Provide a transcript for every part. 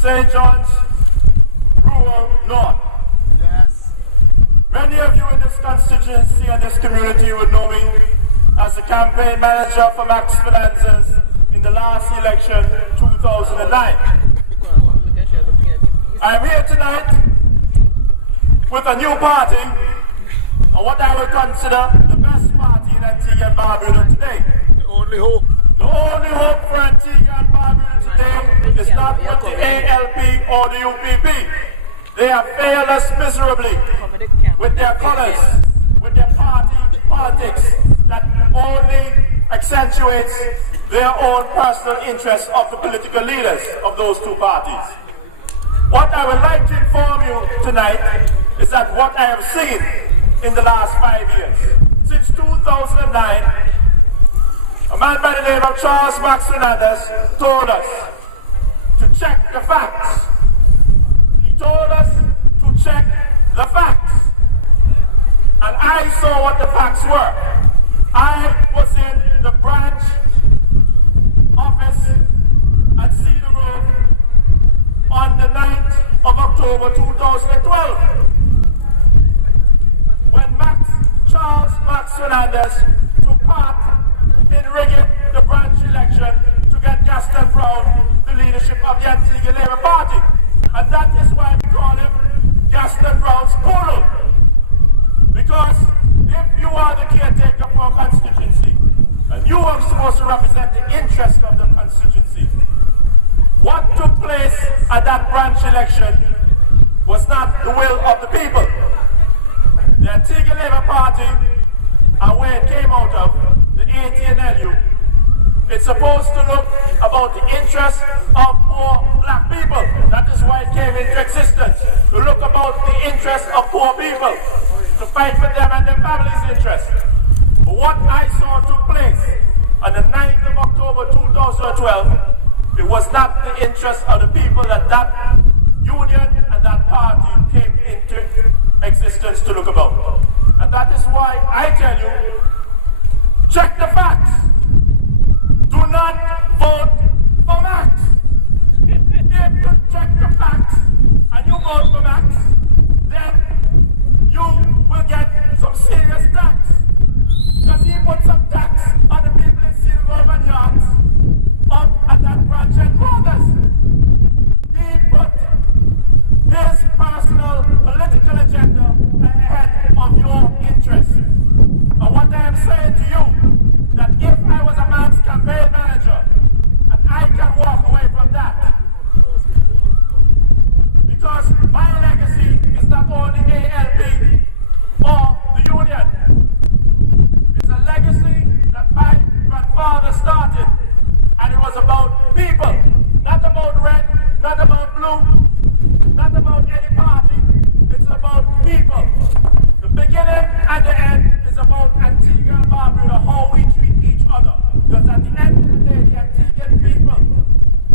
St. John's, rural north. Yes. Many of you in this constituency and this community would know me as the campaign manager for Max Finances in the last election, 2009. I am here tonight with a new party, and what I would consider the best party in Antigua and Barbuda today. The only hope. The only hope for Antigua and Barbuda today is not with the ALP or the UPP. They have failed us miserably with their colors, with their party politics that only accentuates their own personal interests of the political leaders of those two parties. What I would like to inform you tonight is that what I have seen in the last 5 years, since 2009, a man by the name of Charles Max Fernandez told us to check the facts. He told us to check the facts. And I saw what the facts were. I was in the branch office at Cedar Grove on the 9th of October 2012 when Charles Max Fernandez took part in rigging the branch election to get Gaston Brown the leadership of the Antigua Labour Party. And that is why we call him Gaston Brown's poodle. Because if you are the caretaker for a constituency, and you are supposed to represent the interest of the constituency, what took place at that branch election was not the will of the people. The Antigua Labour Party, and where it came out of, the ATNLU, it's supposed to look about the interests of poor black people. That is why it came into existence, to look about the interests of poor people, to fight for them and their families' interests. But what I saw took place on the 9th of October 2012, it was not the interest of the people that union and that party came into existence to look about. And that is why I tell you, check the facts. Do not vote for Max. If you check the facts and you vote for Max, then you will get some serious tax. Because he put some tax on the people in Cedar Grove and Yards up at that branch headquarters. He put his personal political agenda ahead of your interests. And what I am saying to you, that if I was a man's campaign manager, and I can walk away from that, because my legacy is not only ALP or the union. It's a legacy that my grandfather started, and it was about people, not about red, not about blue, not about any party. It's about people. The beginning and the end is about Antigua and Barbuda, how we treat each other. Because at the end of the day, the Antiguan people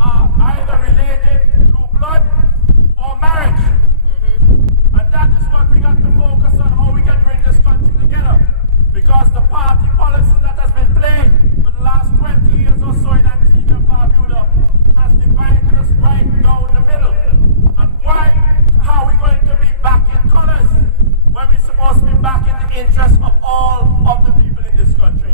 are either related through blood or marriage. And that is what we got to focus on, how we can bring this country together. Because the party policy that has been played for the last 20 years or so in Antigua and Barbuda has divided us right down the middle. And how are we going to be back in colors when we're supposed to be back in the interest of all of the people in this country?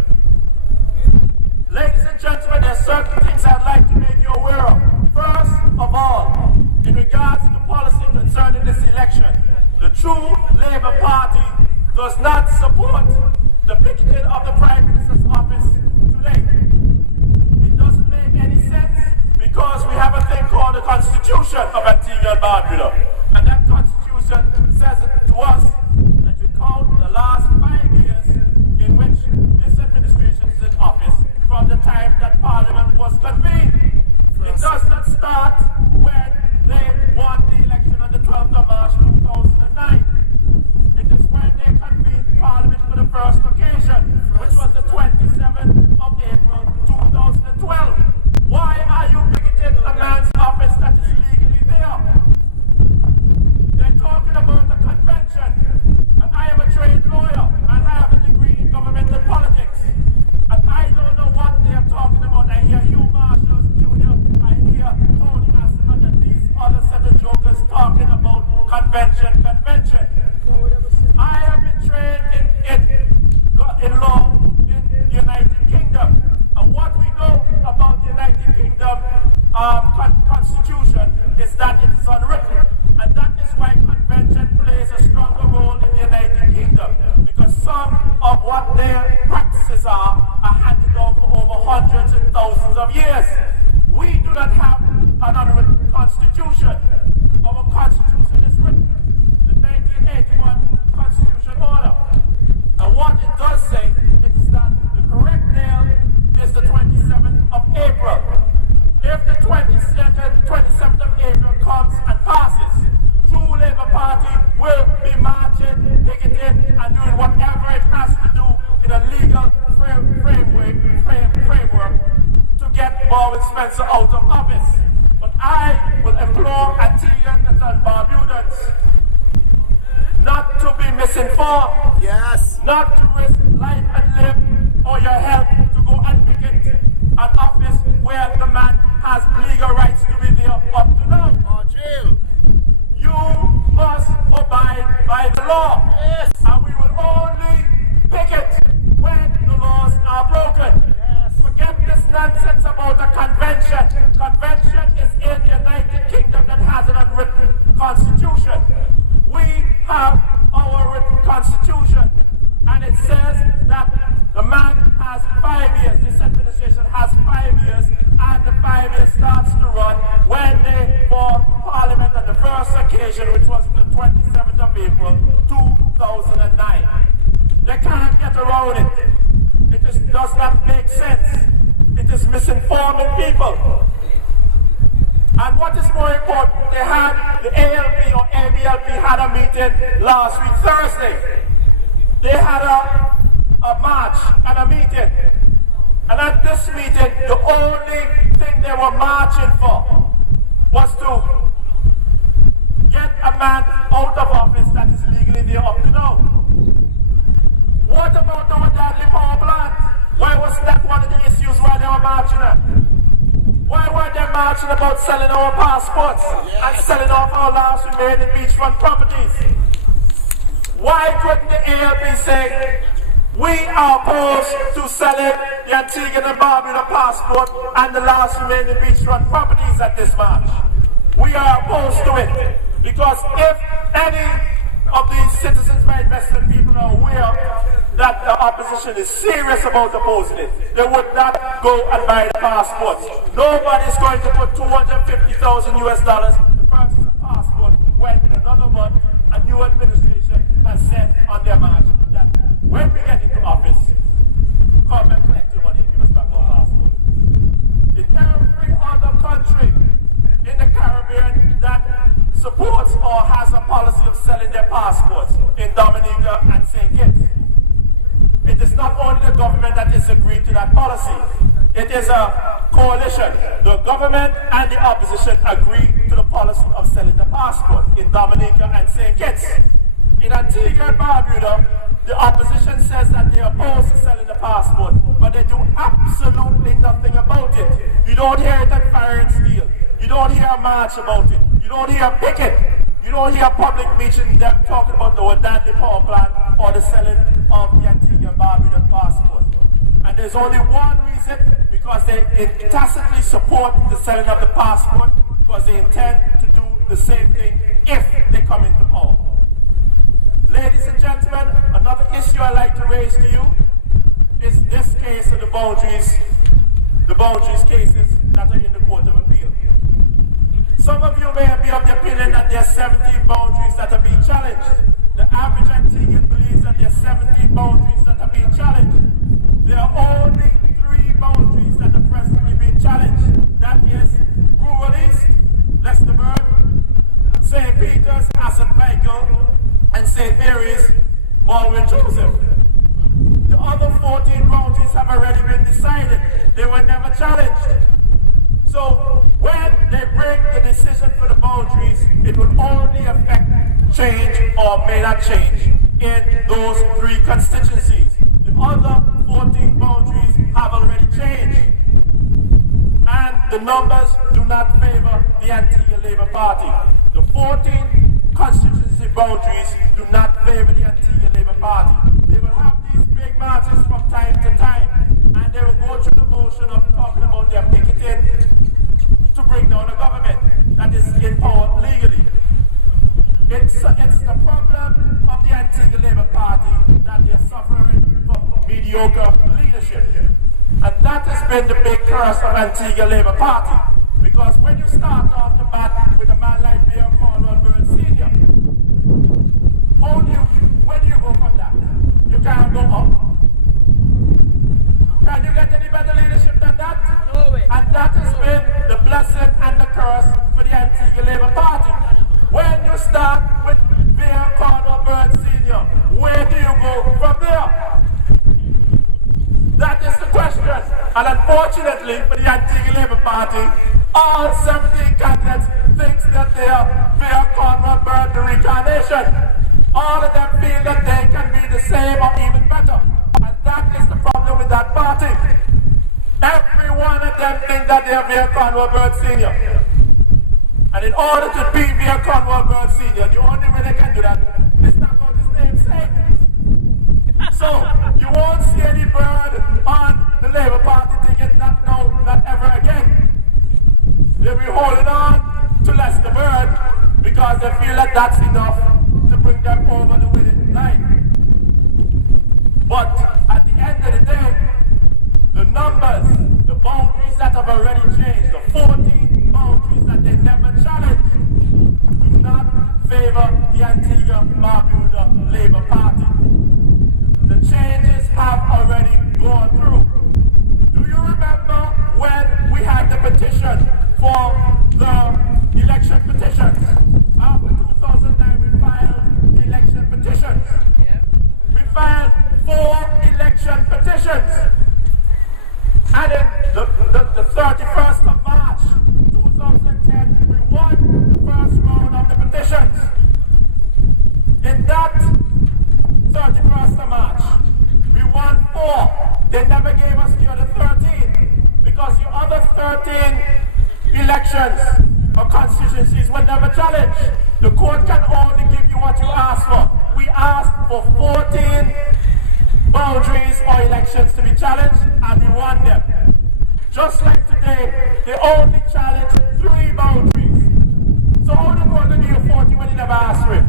Ladies and gentlemen, there are certain things I'd like to make you aware of. First of all, in regards to policy concerning this election, the true Labour Party does not support the picketing of the Prime Minister's office today. It doesn't make any sense because we have a thing called the Constitution of Antigua and Barbuda. And that Constitution says to us that you count the last 5 years in which this administration is in office from the time that Parliament was convened. It does not start when they won the election on the 12th of March 2009. It is when they convened Parliament for the first occasion, which was the 27th of April 2012. Why are you picketing a man's office that is legally there? They're talking about the convention, and I am a trained lawyer, and I have a degree in governmental politics. And I don't know what they are talking about. I hear Hugh Marshall Jr., I hear Tony Asselman, and these other what their practices are handed down for over hundreds and thousands of years. We do not have an unwritten constitution. Our constitution is written, the 1981 Constitution Order. And what it does say is that the correct day is the 27th of April. If the 27th of April comes and passes, True Labour Party will be marching, picketing, and doing whatever it has to do in a legal framework to get Bowen Spencer out of office. But I will implore Antiguans and Barbudans not to be misinformed. Yes. Not to risk life and limb or your health to go and picket an office where the man has legal rights to be there up to now. Or jail. You must abide by the law. Yes. And we will only picket when the laws are broken. Yes. Forget this nonsense about a convention. Convention is in the United Kingdom that has an unwritten constitution. We have our written constitution, and it says that the man has 5 years, this administration has 5 years, and the 5 years starts to run when they formed Parliament on the first occasion, which was the 27th of April, 2009. They can't get around it. It just does not make sense. It is misinforming people. And what is more important, they had the ALP or ABLP had a meeting last week, Thursday. They had a march and a meeting. And at this meeting, the only thing they were marching for was to get a man out of office that is legally there up to now. What about our deadly power plant? Why wasn't that one of the issues while they were marching at? Why weren't they marching about selling our passports and selling off our last remaining beachfront properties? Why couldn't the ALP say, we are opposed to selling the Antigua and Barbuda passport and the last remaining beachfront properties at this march? We are opposed to it because if any of these citizens by investment people are aware that the opposition is serious about opposing it, they would not go and buy the passports. Nobody's going to put $250,000 to purchase a passport when in another month a new administration has said on their march that when we get into office, come and collect your money and give us back our passport. In every other country in the Caribbean that supports or has a policy of selling their passports, in Dominica and St. Kitts, it is not only the government that is agreed to that policy, it is a coalition. The government and the opposition agree to the policy of selling the passport in Dominica and St. Kitts. In Antigua and Barbuda, the opposition says that they are opposed to selling the passport, but they do absolutely nothing about it. You don't hear it at Fire and Steel. You don't hear a march about it. You don't hear a picket. You don't hear a public meeting them talking about the Wadandi power plant or the selling of the Antigua and Barbuda passport. And there's only one reason, because they tacitly support the selling of the passport, because they intend to do the same thing if they come into power. Ladies and gentlemen, another issue I'd like to raise to you is this case of the boundaries cases that are in the Court of Appeal. Some of you may be of the opinion that there are 17 boundaries that are being challenged. The average Antiguan believes that there are 17 boundaries that are being challenged. There are only 3 boundaries that are presently being challenged. That is Rural East, Leicesterburg, St. Peter's, Asset Michael, and St. Mary's, Baldwin Joseph. The other 14 boundaries have already been decided. They were never challenged. So when they break the decision for the boundaries, it will only affect change or may not change in those 3 constituencies. The other 14 boundaries have already changed. And the numbers do not favor the Antigua Labour Party. The 14 constituency boundaries do not favor the Antigua Labour Party. They will have these big marches from time to time, and they will go through the motion of talking about their picketing to bring down a government that is in power legally. It's the problem of the Antigua Labour Party that they're suffering from mediocre leadership. And that has been the big curse of Antigua Labour Party. Because when you start off the bat with a man like Vere Senior, where do you go from that? You can't go up. Can you get any better leadership than that? No way. And that has been the blessing and the curse for the Antigua Labour Party. When you start with Vere Senior, where do you go from there? That is the question. And unfortunately for the Antigua Labour Party, all 17 candidates think that they are Vere the reincarnation. All of them feel that they can be the same or even better. And that is the problem with that party. Every one of them think that they are Vere Senior. And in order to be Vere Senior, the only way they can do that is not go his name sake. So, you won't see any bird on the Labour Party ticket, not now, not ever again. They'll be holding on to Lester Bird because they feel that that's enough to bring them over the winning line. But at the end of the day, the numbers, the boundaries that have already changed, the 14 boundaries that they never challenged, do not favor the Antigua Barbuda Labour Party. The changes have already gone through. Do you remember when we had the petition for the election petitions? After 2009 we filed the election petitions. We filed 4 election petitions. And in the 31st of March 2010 we won the first round of the petitions. In that 31st of March, we won 4. They never gave us the other 13 because the other 13 elections or constituencies were never challenged. The court can only give you what you ask for. We asked for 14 boundaries or elections to be challenged and we won them. Just like today, they only challenged 3 boundaries. So how do you go to do 40 when you never asked for it?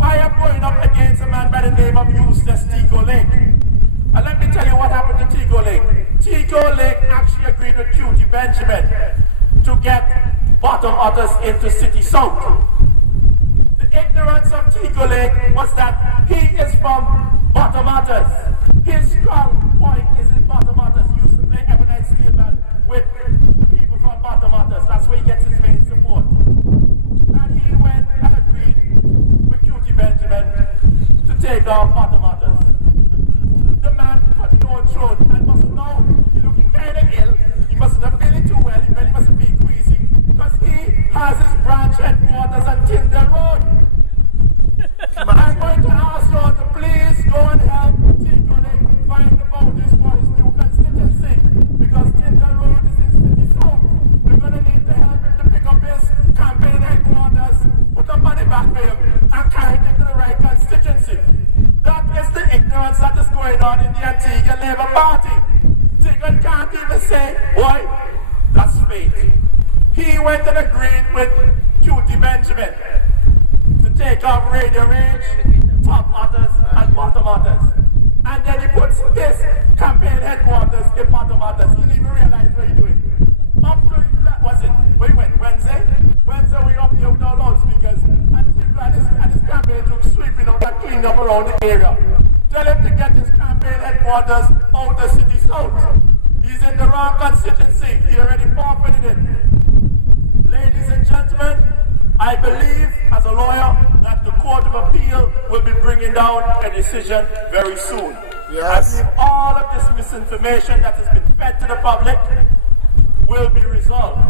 I am going up against a man by the name of Eustace Tico Lake. And let me tell you what happened to Tico Lake. Tico Lake actually agreed with Cutie Benjamin to get bottom otters into City South. The ignorance of Tico Lake was that he is from bottom otters. His strong point is in bottom otters. He used to play Ebonite Steelman with people from bottom otters. That's where he gets his main support. And he went and agreed with Cutie Benjamin to take off bottom otters. The man cut his own throat and mustn't know. He looking kind of ill. He mustn't have feeling too well. He really mustn't be queasy. Because he has his branch headquarters on Tyndall Road. I'm going to ask you to please go and help Tico Lake find the boundaries for his new constituency. Because Tyndall Road is in City South. We're going to need to help him to pick up his campaign headquarters, put the money back for him, and carry him to the right constituency. That is the ignorance that is going on in the Antigua Labour Party. Tico can't even say, why? That's fate. He went and agreed with Cutie Benjamin to take off radio range, top otters, and bottom otters. And then he puts his campaign headquarters in bottom otters. He didn't even realize what he's doing. Up to that was it. We went Wednesday. Wednesday we up there with our loudspeakers. And his campaign took sweeping out and cleaning up around the area. Tell him to get his campaign headquarters out of City South. He's in the wrong constituency. He already forfeited it. Ladies and gentlemen, I believe as a lawyer that the Court of Appeal will be bringing down a decision very soon. Yes. I believe all of this misinformation that has been fed to the public will be resolved.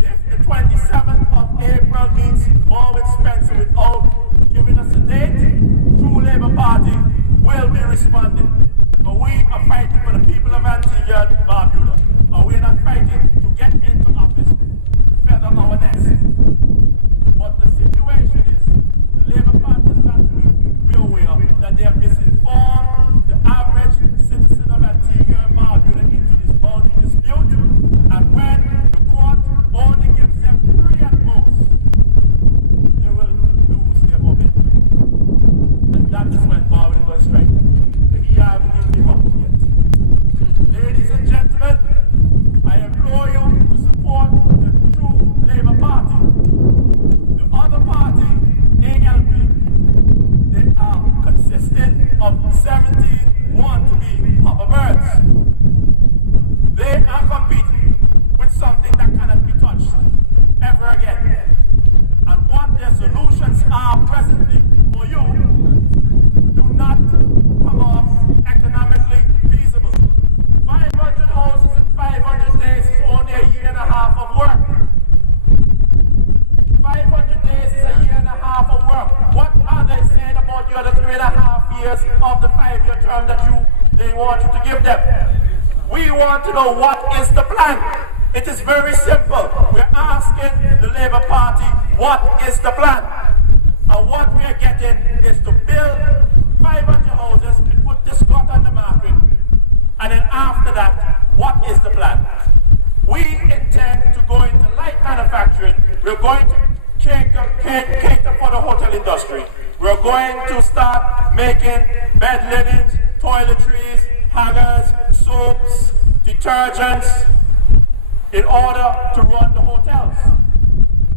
If the 27th of April means Bowen Spencer without giving us a date, True Labour Party will be responding. But we are fighting for the people of Antigua and Barbuda. And we are not fighting to get into office to feather our nest. But the situation is, the Labour Party has got to be aware that they have misinformed the average citizen of Antigua and Barbuda into this boundary dispute. And when the court only gives them 3 at most, they will lose their momentum. And that is when Bowen was of 17 want to be Papa Birds. They are competing with something that cannot be touched ever again. And what their solutions are presently for you do not come off economically feasible. 500 houses in 500 days is only a year and a half of work. 500 days is a year and a half of work. What are they saying about the other 3.5 years of the 5-year term that they want you to give them? We want to know what is the plan. It is very simple. We're asking the Labour Party, what is the plan? And what we are getting is to build 500 houses, put this cut on the market, and then after that, what is the plan? We intend to go into light manufacturing. We're going to cater for the hotel industry. We're going to start making bed linens, toiletries, hangers, soaps, detergents, in order to run the hotels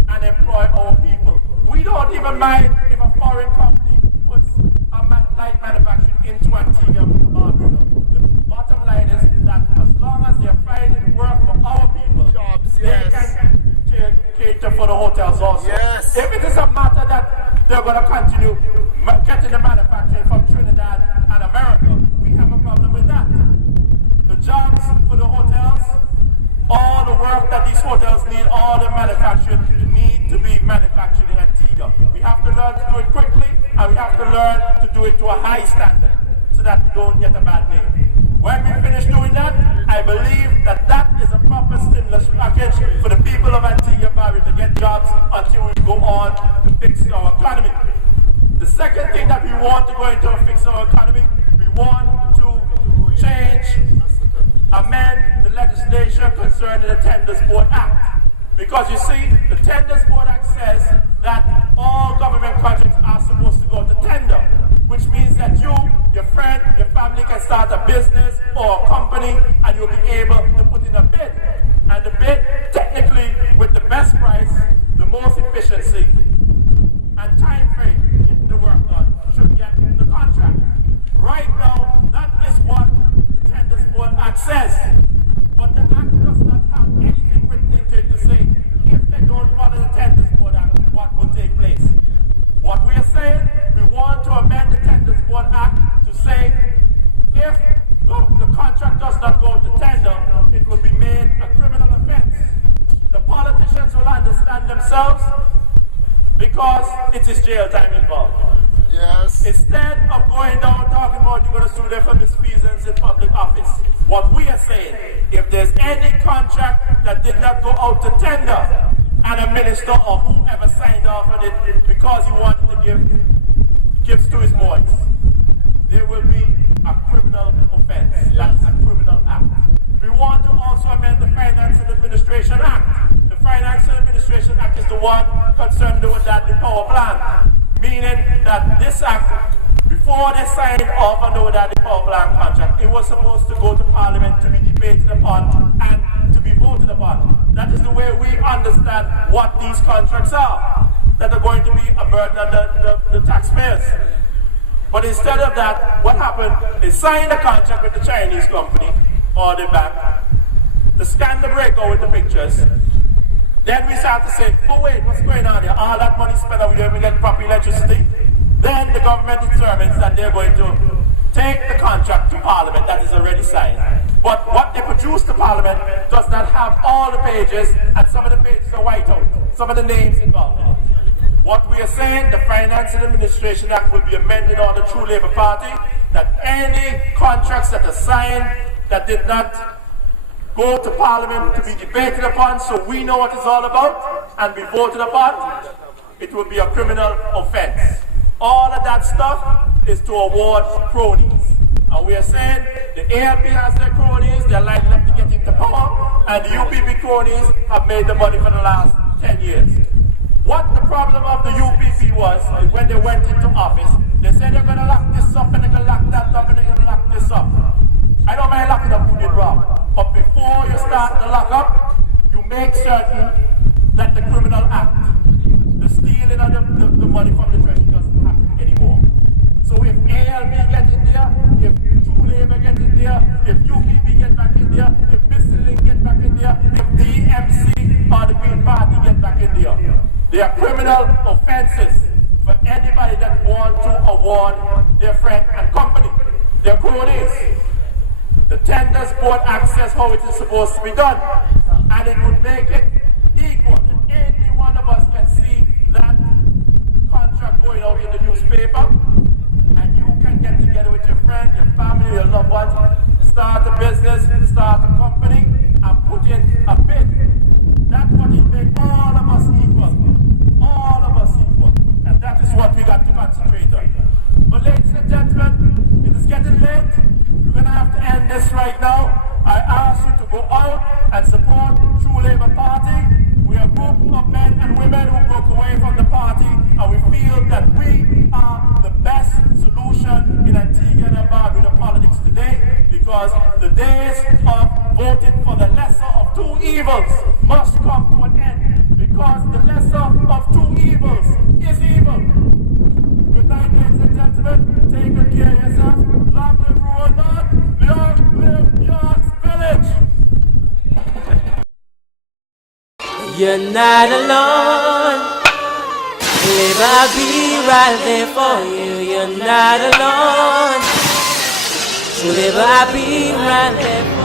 and employ our people. We don't even mind if a foreign company puts a light manufacturing into Antigua and Barbuda. The bottom line is that as long as they're finding work for our people, jobs, they can cater for the hotels also. Yes. If it is a matter that they're going to continue getting the manufacturing from Trinidad and America, we have a problem with that. The jobs for the hotels, all the work that these hotels need, all the manufacturing need to be manufactured in Antigua. We have to learn to do it quickly, and we have to learn to do it to a high standard so that we don't get a bad name. When we finish doing that, I believe that that is a proper stimulus package for the people of Antigua and Barbuda to get jobs until we go on to fix our economy. The second thing that we want to go into to fix our economy, we want to amend the legislation concerning the Tenders Board Act. Because you see, the Tenders Board Act says that all government contracts are supposed to go to tender, which means that you, your friend, your family can start a business or a company and you'll be able to put in a bid. And the bid, technically, with the best price, the most efficiency, and time frame, getting the work done, should get the contract. Right now, that is what the Tenders Board Act says. But the Act does not have anything written into it to say, if they don't follow the Tenders Board Act, what will take place. What we are saying, we want to amend the Tenders Board Act to say, if the contract does not go to tender, it will be made a criminal offense. The politicians will understand themselves because it is jail time involved. Yes. Instead of going down talking about you're going to sue them for misfeasance in public office, what we are saying, if there's any contract that did not go out to tender and a minister or whoever signed off on it because he wanted to give gifts to his boys, there will be a criminal offense. Yes. That is a criminal act. We want to also amend the Finance and Administration Act. The Finance and Administration Act is the one concerning the Wadadli Power Plant. Meaning that this act, before they signed off on the Wadadli Power Plant contract, it was supposed to go to Parliament to be debated upon and to be voted upon. That is the way we understand what these contracts are, that are going to be a burden on the taxpayers. But instead of that, what happened, they signed a contract with the Chinese company or the bank, the scandal break out with the pictures. Then we start to say, oh wait, what's going on here? All that money spent over there, we get proper electricity. Then the government determines that they're going to take the contract to Parliament that is already signed. But what they produce to Parliament does not have all the pages, and some of the pages are white out. Some of the names involved in it. What we are saying, the Finance and Administration Act will be amended on the True Labour Party, that any contracts that are signed that did not go to Parliament to be debated upon, so we know what it's all about, and be voted upon, it will be a criminal offense. All of that stuff is to award cronies. And we are saying the ALP has their cronies, they're lining up to get into power, and the UPP cronies have made the money for the last 10 years. What the problem of the UPP was, is when they went into office, they said they're going to lock this up, and they're going to lock that up, and they're going to lock this up. I don't mind locking up who did wrong. But before you start the lockup, you make certain that the criminal act, the stealing of the money from the treasury doesn't happen anymore. So if ALB get in there, if True Labour get in there, if UPP get back in there, if Bisling get back in there, if DMC or the Green Party get back in there. They are criminal offenses for anybody that want to award their friend and company, their cronies. The Tenders Board acts as how it is supposed to be done, and it would make it equal. And any one of us can see that contract going out in the newspaper, and you can get together with your friend, your family, your loved ones, start a business, start a company, and put in a bid. That's what it makes all of us equal. All of us equal. And that is what we got to concentrate on. But ladies and gentlemen, it is getting late. We're going to have to end this right now. I ask you to go out and support True Labour Party. We are a group of men and women who broke away from the party, and we feel that we are the best solution in Antigua and Barbuda politics today, because the days of voting for the lesser of two evils must come to an end, because the lesser of two evils is evil. Good night, ladies and gentlemen. Take good care of yourself. Long live Rwanda. Long live York's Village. You're not alone. Labour, I'll be right there for you. You're not alone. Labour, I'll be right there for you.